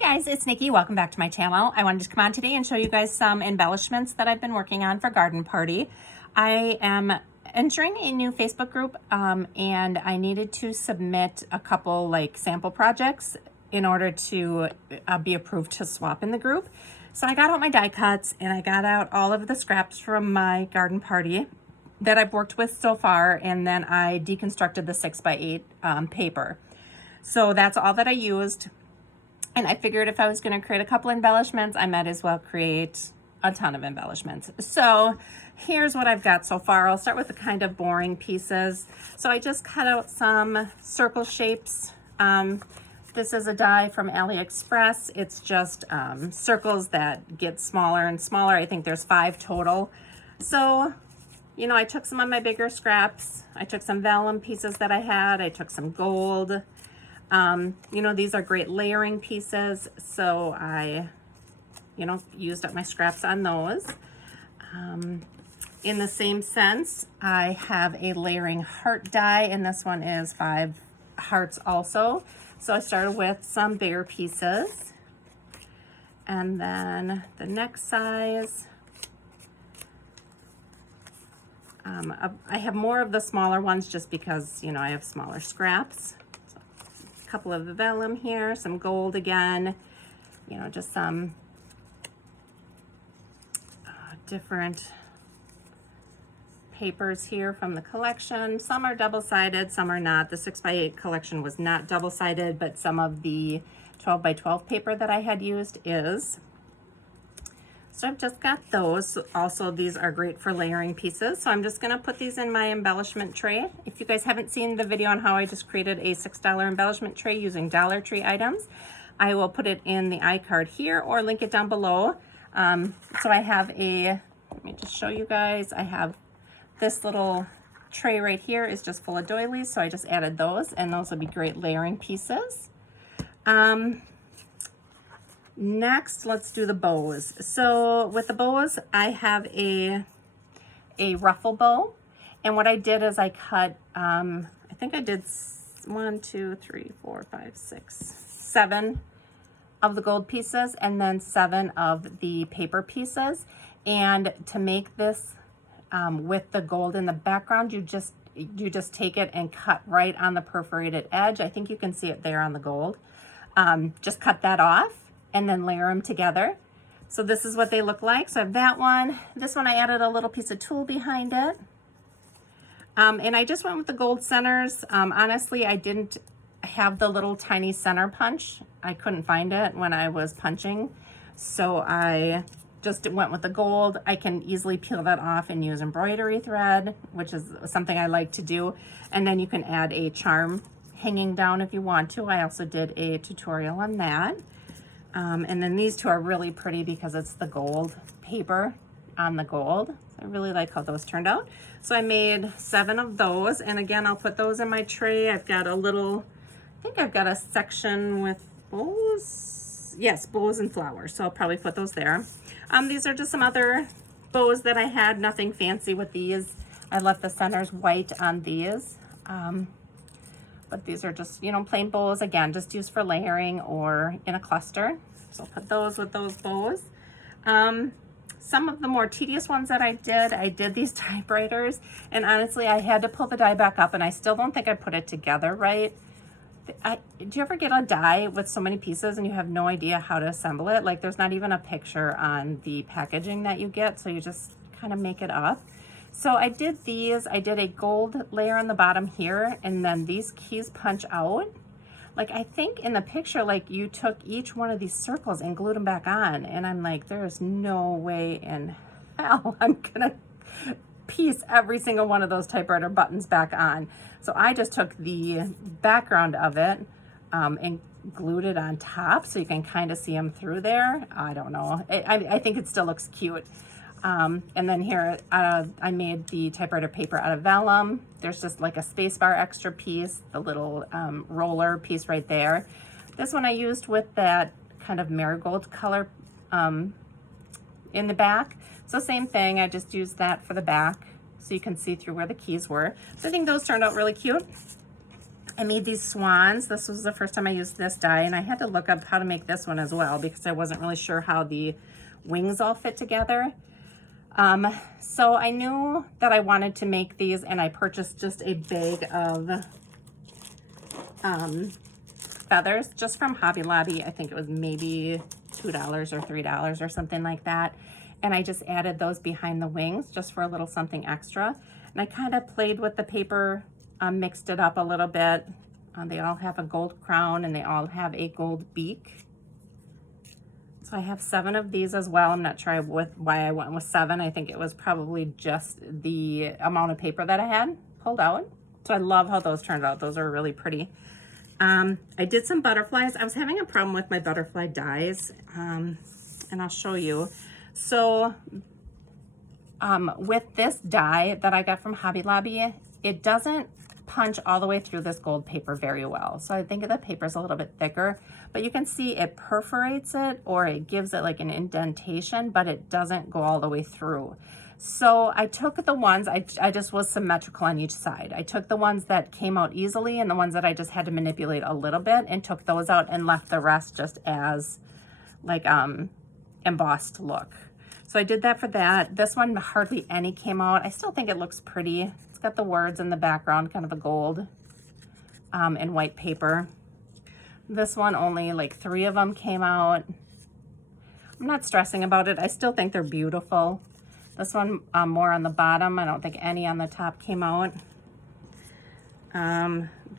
guys, it's Nikki. Welcome back to my channel. I wanted to come on today and show you guys some embellishments that I've been working on for Garden Party. I am entering a new Facebook group and I needed to submit a couple like sample projects in order to be approved to swap in the group. So I got out my die cuts and I got out all of the scraps from my Garden Party that I've worked with so far, and then I deconstructed the 6x8 paper. So that's all that I used. And I figured if I was going to create a couple embellishments, I might as well create a ton of embellishments. So here's what I've got so far. I'll start with the kind of boring pieces. So I just cut out some circle shapes. This is a die from AliExpress. It's just circles that get smaller and smaller. I think there's 5 total. So, you know, I took some of my bigger scraps. I took some vellum pieces that I had. I took some gold. You know, these are great layering pieces, so I, you know, used up my scraps on those. In the same sense, I have a layering heart die, and this one is 5 hearts also. So I started with some bigger pieces, and then the next size, I have more of the smaller ones just because, you know, I have smaller scraps. Couple of the vellum here, some gold again, you know, just some different papers here from the collection. Some are double-sided, some are not. The 6x8 collection was not double-sided, but some of the 12x12 paper that I had used is. So I've just got those. Also, these are great for layering pieces. So I'm just gonna put these in my embellishment tray. If you guys haven't seen the video on how I just created a $6 embellishment tray using Dollar Tree items, I will put it in the iCard here or link it down below. So I have let me just show you guys. I have this little tray right here is just full of doilies. So I just added those, and those will be great layering pieces. Next, let's do the bows. So with the bows, I have a ruffle bow. And what I did is I cut, I think I did 1, 2, 3, 4, 5, 6, 7 of the gold pieces, and then 7 of the paper pieces. And to make this with the gold in the background, you just take it and cut right on the perforated edge. I think you can see it there on the gold. Just cut that off and then layer them together. So this is what they look like. So I have that one. This one I added a little piece of tulle behind it. And I just went with the gold centers. Honestly, I didn't have the little tiny center punch. I couldn't find it when I was punching. So I just went with the gold. I can easily peel that off and use embroidery thread, which is something I like to do. And then you can add a charm hanging down if you want to. I also did a tutorial on that. And then these two are really pretty because it's the gold paper on the gold. So I really like how those turned out. So I made 7 of those. And again, I'll put those in my tray. I've got a little, I think I've got a section with bows. Yes, bows and flowers. So I'll probably put those there. These are just some other bows that I had. Nothing fancy with these. I left the centers white on these. But these are just, you know, plain bows, again, just used for layering or in a cluster. So I'll put those with those bows. Some of the more tedious ones that I did these typewriters, and honestly, I had to pull the die back up, and I still don't think I put it together right. Do you ever get a die with so many pieces and you have no idea how to assemble it? Like, there's not even a picture on the packaging that you get, so you just kind of make it up. So I did these. I did a gold layer on the bottom here, and then these keys punch out. Like, I think in the picture, like, you took each one of these circles and glued them back on, and I'm like, there's no way in hell I'm gonna piece every single one of those typewriter buttons back on. So I just took the background of it and glued it on top so you can kind of see them through there. I don't know. I think it still looks cute. And then here, I made the typewriter paper out of vellum. There's just like a space bar extra piece, the little roller piece right there. This one I used with that kind of marigold color in the back. So same thing, I just used that for the back so you can see through where the keys were. So I think those turned out really cute. I made these swans. This was the first time I used this die, and I had to look up how to make this one as well because I wasn't really sure how the wings all fit together. So I knew that I wanted to make these, and I purchased just a bag of feathers just from Hobby Lobby. I think it was maybe $2 or $3 or something like that. And I just added those behind the wings just for a little something extra. And I kind of played with the paper, mixed it up a little bit. They all have a gold crown and they all have a gold beak. So I have 7 of these as well. I'm not sure why I went with 7. I think it was probably just the amount of paper that I had pulled out. So I love how those turned out. Those are really pretty. I did some butterflies. I was having a problem with my butterfly dies, and I'll show you. So with this die that I got from Hobby Lobby, it doesn't punch all the way through this gold paper very well. So I think the paper is a little bit thicker, but you can see it perforates it, or it gives it like an indentation, but it doesn't go all the way through. So I took the ones, I just was symmetrical on each side. I took the ones that came out easily and the ones that I just had to manipulate a little bit, and took those out and left the rest just as like embossed look. So I did that for that. This one, hardly any came out. I still think it looks pretty. It's got the words in the background, kind of a gold and white paper. This one, only like 3 of them came out. I'm not stressing about it. I still think they're beautiful. This one, more on the bottom. I don't think any on the top came out.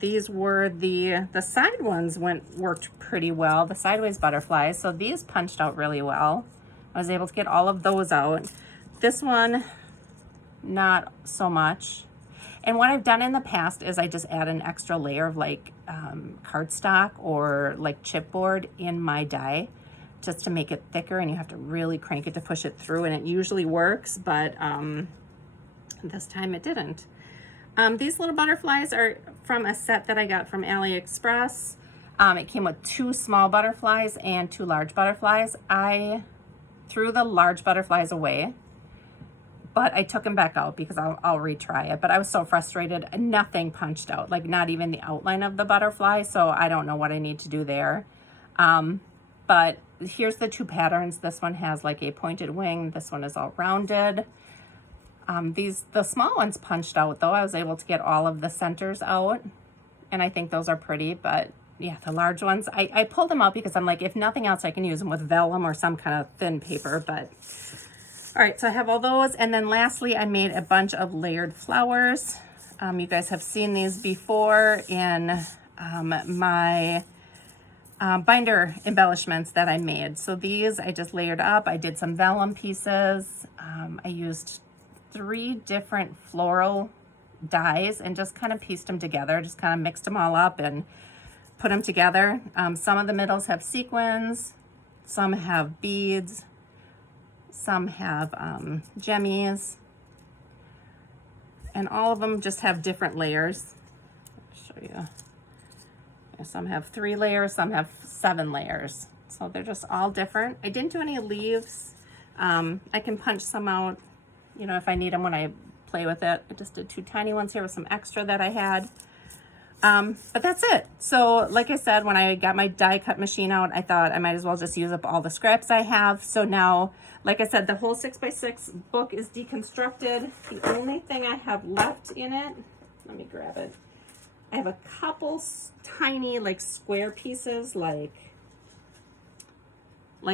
These were the side ones worked pretty well, the sideways butterflies. So these punched out really well. I was able to get all of those out. This one, not so much. And what I've done in the past is I just add an extra layer of like cardstock or like chipboard in my die, just to make it thicker, and you have to really crank it to push it through, and it usually works, but this time it didn't. These little butterflies are from a set that I got from AliExpress. It came with 2 small butterflies and 2 large butterflies. I threw the large butterflies away, but I took them back out because I'll retry it. But I was so frustrated. Nothing punched out, like not even the outline of the butterfly, so I don't know what I need to do there. But here's the 2 patterns. This one has like a pointed wing. This one is all rounded. The small ones punched out though. I was able to get all of the centers out, and I think those are pretty. But yeah, the large ones, I pulled them out because I'm like, if nothing else, I can use them with vellum or some kind of thin paper. But all right, so I have all those. And then lastly, I made a bunch of layered flowers. You guys have seen these before in my binder embellishments that I made. So these I just layered up. I did some vellum pieces. I used 3 different floral dies and just kind of pieced them together, just kind of mixed them all up and put them together. Some of the middles have sequins, some have beads, some have gemmies, and all of them just have different layers. I'll show you. Some have 3 layers, some have 7 layers. So they're just all different. I didn't do any leaves. I can punch some out, you know, if I need them when I play with it. I just did 2 tiny ones here with some extra that I had. But that's it. So like I said, when I got my die cut machine out, I thought I might as well just use up all the scraps I have. So now, like I said, the whole 6x6 book is deconstructed. The only thing I have left in it, let me grab it. I have a couple tiny like square pieces like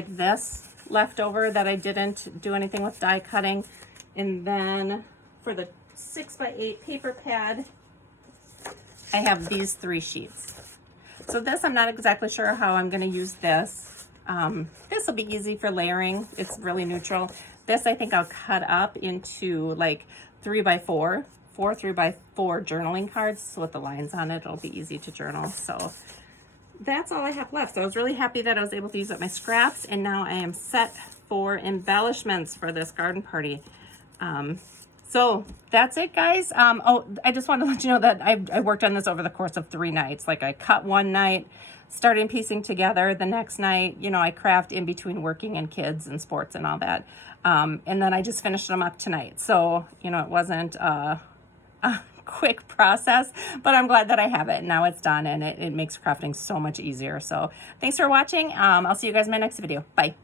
this left over that I didn't do anything with die cutting. And then for the 6x8 paper pad, I have these 3 sheets. So this, I'm not exactly sure how I'm going to use this. This will be easy for layering. It's really neutral. This I think I'll cut up into like 3x4, 4 3x4 journaling cards. So with the lines on it, it'll be easy to journal. So that's all I have left. So I was really happy that I was able to use up my scraps, and now I am set for embellishments for this garden party. So that's it, guys. Oh, I just wanted to let you know that I worked on this over the course of 3 nights. Like I cut one night, started piecing together the next night. You know, I craft in between working and kids and sports and all that. And then I just finished them up tonight. So, you know, it wasn't quick process, but I'm glad that I have it. Now it's done, and it makes crafting so much easier. So thanks for watching. I'll see you guys in my next video. Bye.